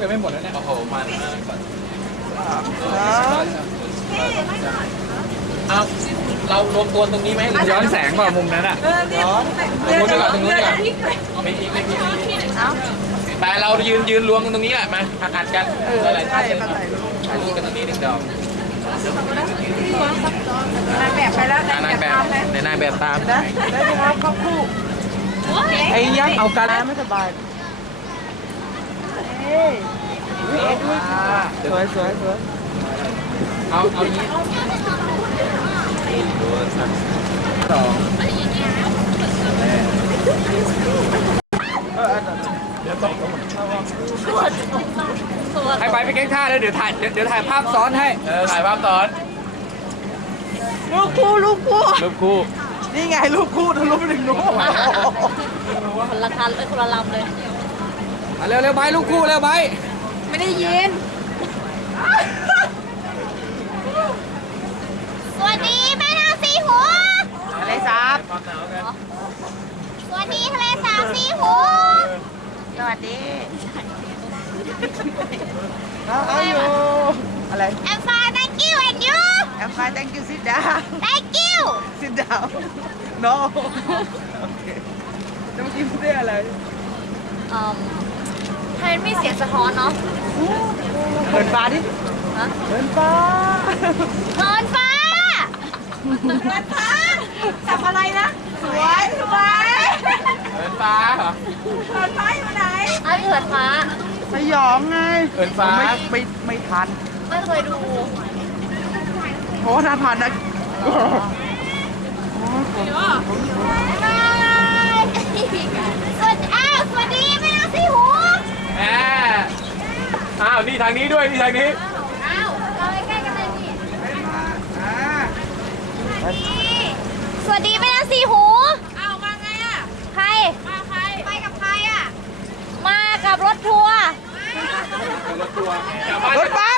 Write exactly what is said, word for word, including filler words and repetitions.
ยังไม่หมดแล้วเนี่ยโอ้โหมันมากก่อนเอาเรารวมตัวตรงนี้ไหมย้อนแสงป่ะมุมนั้นอ่ะย้อนตรงนู้นดีกว่าตรงนู้นดีกว่าไม่พีไม่พีแต่เรายืนยืนรวมกันตรงนี้แหละมาอัดกันหลายๆท่านถ่ายรูปกันตรงนี้หนึ่งดอกนายแบบไปแล้วนายแบบในนายแบบตามได้ไหมครับครอบคู่ไอ้ยักษ์เอาการไม่สบายเฮ้ยสวยสวยสวยเอาเอานี้สองเดี๋ยวตกให้ไปไปเก๊กท่าแล้วเดี๋ยวถ่ายเดี๋ยวถ่ายภาพซ้อนให้เออถ่ายภาพซ้อนลูกคู่ลูกคู่รูปคู่นี่ไงลูกคู่ทะลุไปถึงนู้นคนละคันเลยคนละลำเลยเร็วเร็วไปลูกคู่เร็วไปไม่ได้ยินสวัสดีแม่นางสีหัวทะเลสาบสวัสดีทะเลสาบสีหัวสวัสดีเอาอยู่อะไร I'm fine thank you and you I'm fine thank you sit down thank you sit down no โอเคจะมากินเสื้ออะไรอืมให้มันมีเสียงสะท้อนเนาะเหินฟ้าดิเหินฟ้าเหินฟ้าเหินฟ้าจับอะไรนะสวยสวยเหินฟ้าเหรอเหินฟ้าอยู่ไหนไอ้เหินฟ้าสยองไงเหินฟ้าไม่ไม่ไม่ทันไม่เคยดูเพราะว่าถ้าทันนะสวัสดีอ้าวสวัสดีแม่นางสีหูแหมอ้าวนี่ทางนี้ด้วยนี่ทางนี้อ้าวเราใกล้ๆกันเลยนี่สวัสดีแม่นางสีหูอ้าวมาไงอ่ะใครมาใครไปกับใครอ่ะมากับรถทัวร์รถทัวร์รถบั